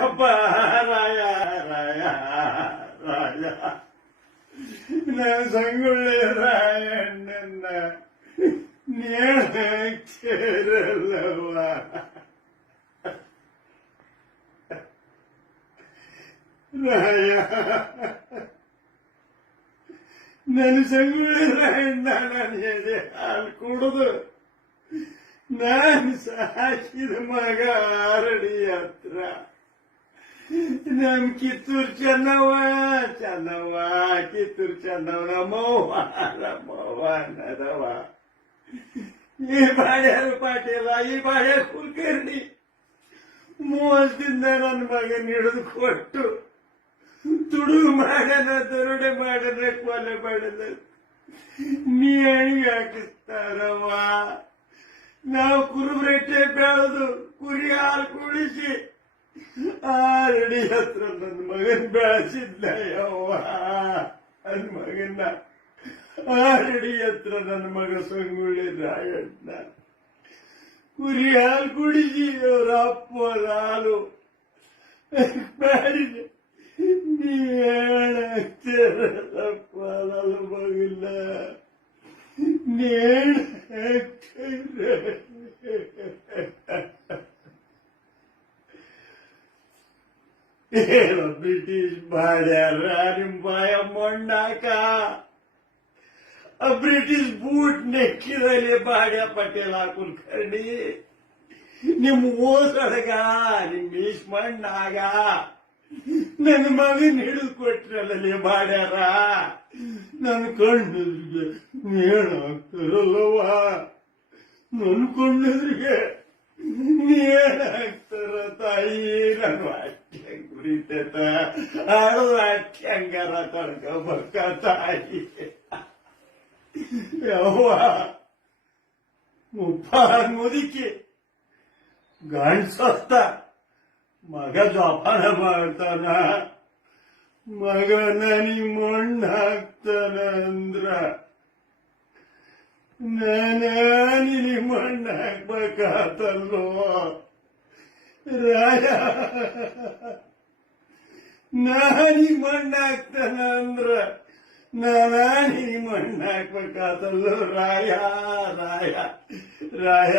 ಅಪ್ಪ ರಾಯ ರಾಯ ರಾಯ ನಾನು ಸಂಗೊಳ್ಳಿ ರಾಯಣ್ಣನ ಕೇರಳವ ರಾಯ ನಾನು ಸಂಗೊಳ್ಳಿ ರಾಯಣ್ಣ ನಾನು ಎದೆ ಹಾಲು ಕುಡಿದು ನಾನು ಸಾಕಿದ ಮಗ ಆರಡಿ ಹತ್ರ ನಮ್ ಕಿತ್ತೂರು ಚೆನ್ನವ್ವ ಕಿತ್ತೂರು ಚೆನ್ನವ್ವ ನಮ್ಮವ್ವ ಅನ್ನದವ ಈ ಬಾಳ್ಯಾರು ಪಾಟೀಲ ಈ ಬಾಳ್ಯ ಕುಲಕರ್ಣಿ ಮೋಸದಿಂದ ನನ್ನ ಮಗನ ಹಿಡಿದು ಕೊಟ್ಟು ತುಡುಗು ಮಾಡನ ದರೋಡೆ ಮಾಡನ ಕೊಲೆ ಮಾಡನ ನೀ ಹಾಕಿಸ್ತಾರವ್ವ ನಾವು ಕುರುಬ್ರೆಟ್ಟೆ ಬೆಳೆದು ಕುರಿ ಹಾಲು ಕುಡಿಸಿ ಆರಡಿ ಹತ್ರ ನನ್ನ ಮಗನ್ ಬೆಳೆಸಿದ್ದ ಯವ್ವ ನನ್ನ ಮಗನ್ನ ಆರಡಿ ಹತ್ರ ನನ್ನ ಮಗ ಸಂಗೊಳ್ಳಿ ರಾಯಣ್ಣ ಕುರಿ ಹಾಲು ಕುಡಿಸಿ ಅವ್ರ ಅಪ್ಪ ಹಾಲು ಮಾಡಿದೆ ನೀ ಹೇಳಪ್ಪ ನನ್ನ ಮಗನ್ನ ಬ್ರಿಟಿಷ್ ಮಾಡ್ಯಾರ ನಿಮ್ ಬಾಯ ಮಣ್ಣಾಕ ಬ್ರಿಟಿಷ್ ಬೂಟ್ ನೆಕ್ಕಿದಲ್ಲಿ ಬಾಡ್ಯ ಪಟೇಲ ಕುಲಕರ್ಣಿ ನಿಮ್ ಓಸಡಗ ನಿಮ್ ಈಸ್ ಮಣ್ಣಾಗ ನನ್ನ ಮಗನ್ ಹಿಡಿದು ಕೊಟ್ರಲ್ಲೇ ಮಾಡ್ಯಾರ ನನ್ನ ಕಣ್ಣೆದ್ರಿಗೆ ನೇಣಾಕ್ತಾರಲ್ಲವ ನನ್ನ ಕಣ್ಣೆದ್ರಿಗೆ ನೇಣಾಕ್ತಾರ ತಾಯಿ ನನ್ನ ಅಟ್ಟೆ ಗುರಿತೈತ ಅದು ಅಟ್ಟೆ ಹಂಗಾರ ತಡ್ಕೋಬೇಕ ತಾಯಿ ಯವ್ವ ಮುದುಕಿ ಗಂಡ್ಸತ್ತ ಮಗ ಜೋಪಾನ ಮಾಡ್ತಾನ ಮಗ ನನಗೆ ಮಣ್ಣು ಹಾಕ್ತಾನ ಅಂದ್ರ ನಾನಿ ಮಣ್ಣು ಹಾಕ್ಬೇಕಾತಲ್ಲೋ ರಾಯ ನಾನಿ ಮಣ್ಣು ಹಾಕ್ತಾನ ಅಂದ್ರ ನಾನಿ ಮಣ್ಣು ಹಾಕ್ಬೇಕಾತಲ್ಲೋ ರಾಯ ರಾಯ ರಾಯ